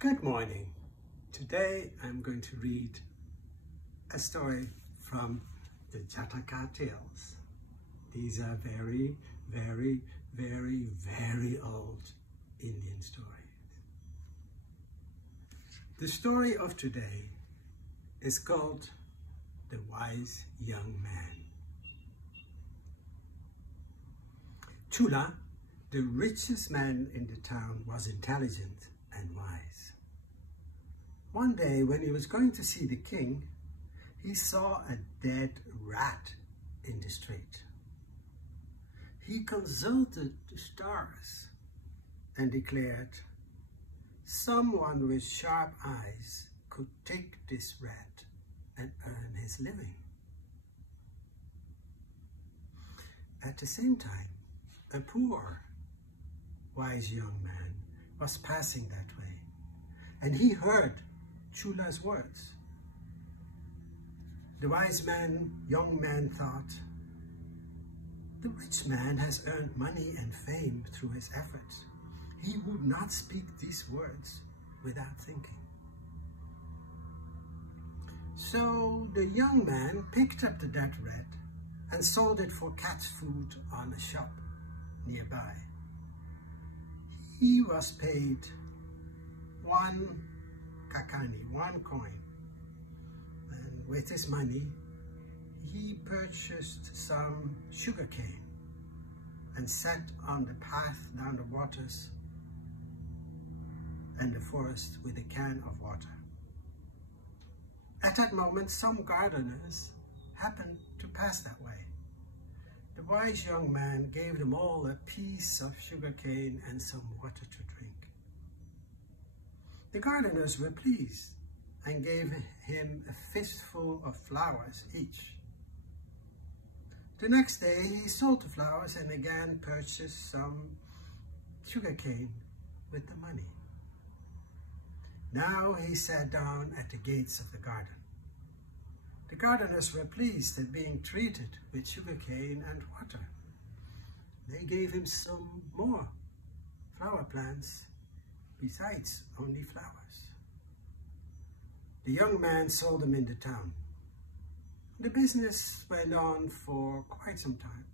Good morning. Today I'm going to read a story from the Jataka tales. These are very, very, very, very old Indian stories. The story of today is called The Wise Young Man. Chula, the richest man in the town, was intelligent and wise. One day when he was going to see the king, he saw a dead rat in the street. He consulted the stars and declared, someone with sharp eyes could take this rat and earn his living. At the same time, a poor, wise young man was passing that way, and he heard Chula's words. The wise young man thought, the rich man has earned money and fame through his efforts. He would not speak these words without thinking. So the young man picked up the dead rat and sold it for cat food on a shop nearby. He was paid 1 kakani, 1 coin, and with his money he purchased some sugarcane and sat on the path down the waters and the forest with a can of water. At that moment, some gardeners happened to pass that way. The wise young man gave them all a piece of sugarcane and some water to drink. The gardeners were pleased and gave him a fistful of flowers each. The next day he sold the flowers and again purchased some sugarcane with the money. Now he sat down at the gates of the garden. The gardeners were pleased at being treated with sugarcane and water. They gave him some more flower plants besides only flowers. The young man sold them in the town. The business went on for quite some time.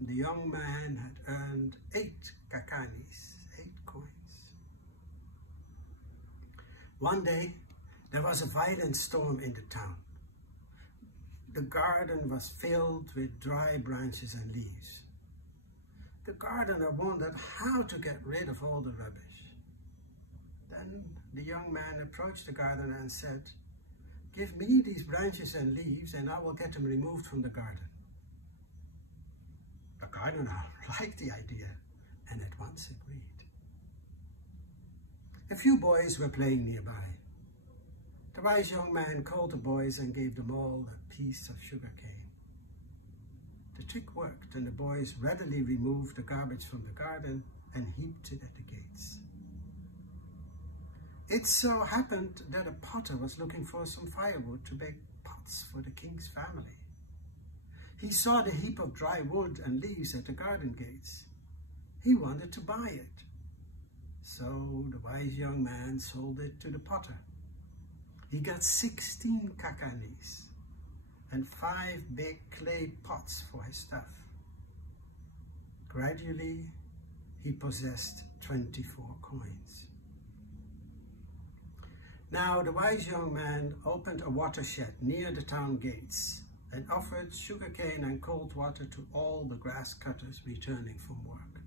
The young man had earned 8 kakanis, 8 coins. One day, there was a violent storm in the town. The garden was filled with dry branches and leaves. The gardener wondered how to get rid of all the rubbish. Then the young man approached the gardener and said, give me these branches and leaves and I will get them removed from the garden. The gardener liked the idea and at once agreed. A few boys were playing nearby. The wise young man called the boys and gave them all a piece of sugarcane. The trick worked and the boys readily removed the garbage from the garden and heaped it at the gates. It so happened that a potter was looking for some firewood to bake pots for the king's family. He saw the heap of dry wood and leaves at the garden gates. He wanted to buy it. So the wise young man sold it to the potter. He got 16 kakanis and 5 big clay pots for his stuff. Gradually, he possessed 24 coins. Now the wise young man opened a watershed near the town gates and offered sugarcane and cold water to all the grass cutters returning from work.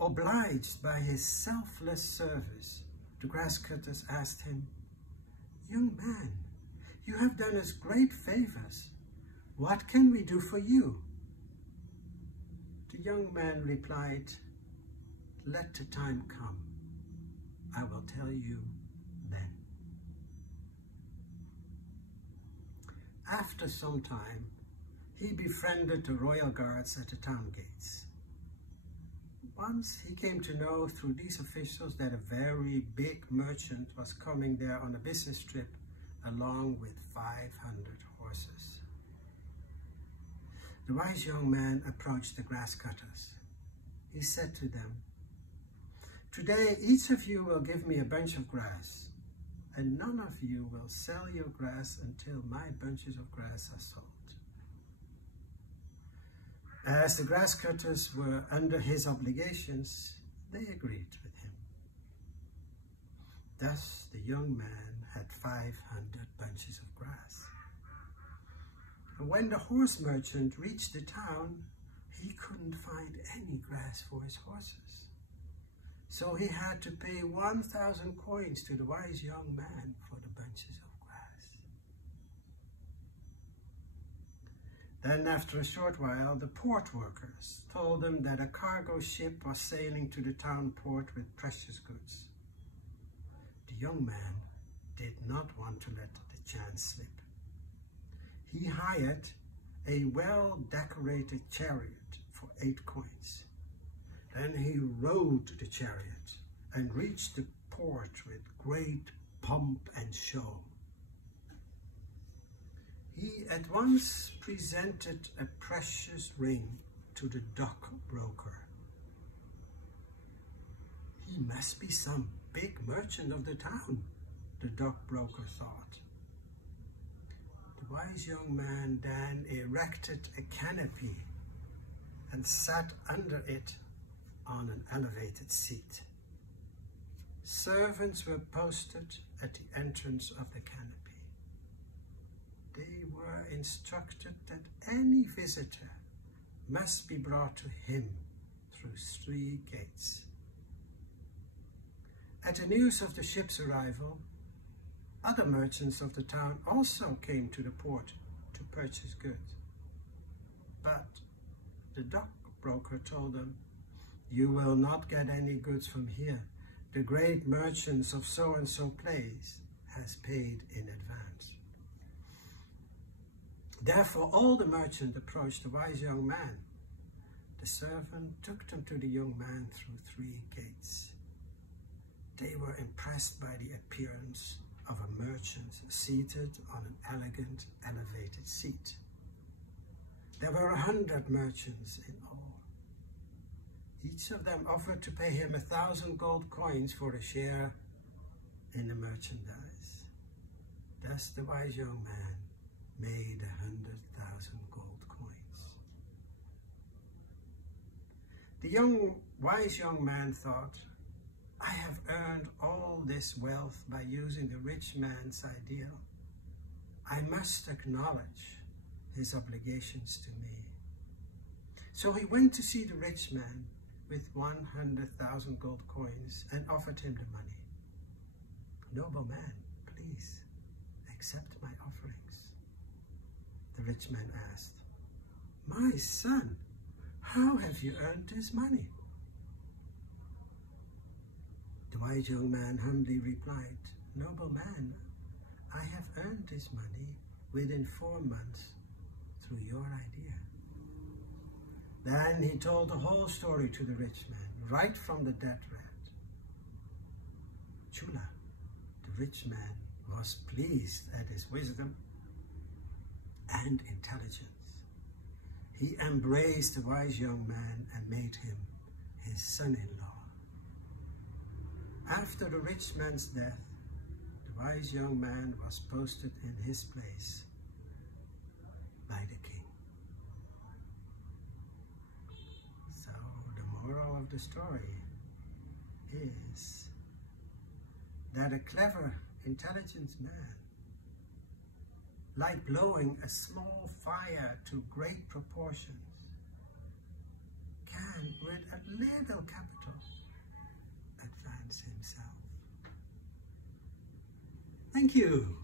Obliged by his selfless service, the grass cutters asked him, young man, you have done us great favors. What can we do for you? The young man replied, let the time come. I will tell you then. After some time, he befriended the royal guards at the town gates. Once he came to know through these officials that a very big merchant was coming there on a business trip along with 500 horses. The wise young man approached the grass cutters. He said to them, Today, each of you will give me a bunch of grass, and none of you will sell your grass until my bunches of grass are sold. As the grass cutters were under his obligations, they agreed with him. Thus the young man had 500 bunches of grass. And when the horse merchant reached the town, he couldn't find any grass for his horses. So he had to pay 1,000 coins to the wise young man for the bunches of grass. Then after a short while, the port workers told him that a cargo ship was sailing to the town port with precious goods. The young man did not want to let the chance slip. He hired a well-decorated chariot for 8 coins. Then he rode the chariot and reached the port with great pomp and show. He at once presented a precious ring to the dock broker. He must be some big merchant of the town, the dock broker thought. The wise young man then erected a canopy and sat under it on an elevated seat. Servants were posted at the entrance of the canopy. They were instructed that any visitor must be brought to him through 3 gates. At the news of the ship's arrival, other merchants of the town also came to the port to purchase goods. But the dock broker told them, "You will not get any goods from here. The great merchants of so-and-so place has paid in advance." Therefore all the merchants approached the wise young man. The servant took them to the young man through 3 gates. They were impressed by the appearance of a merchant seated on an elegant, elevated seat. There were 100 merchants in all. Each of them offered to pay him 1,000 gold coins for a share in the merchandise. Thus the wise young man made 100,000 gold coins. The wise young man thought, "I have earned all this wealth by using the rich man's ideal. I must acknowledge his obligations to me." So he went to see the rich man with 100,000 gold coins and offered him the money. "Noble man, please accept my offerings." The rich man asked, "My son, how have you earned this money?" The wise young man humbly replied, "Noble man, I have earned this money within 4 months through your idea." Then he told the whole story to the rich man, right from the dead rat. Chula, the rich man, was pleased at his wisdom and intelligence. He embraced the wise young man and made him his son-in-law. After the rich man's death, the wise young man was posted in his place by the king. So the moral of the story is that a clever, intelligent man, like blowing a small fire to great proportions, can, with a little capital, advance himself. Thank you.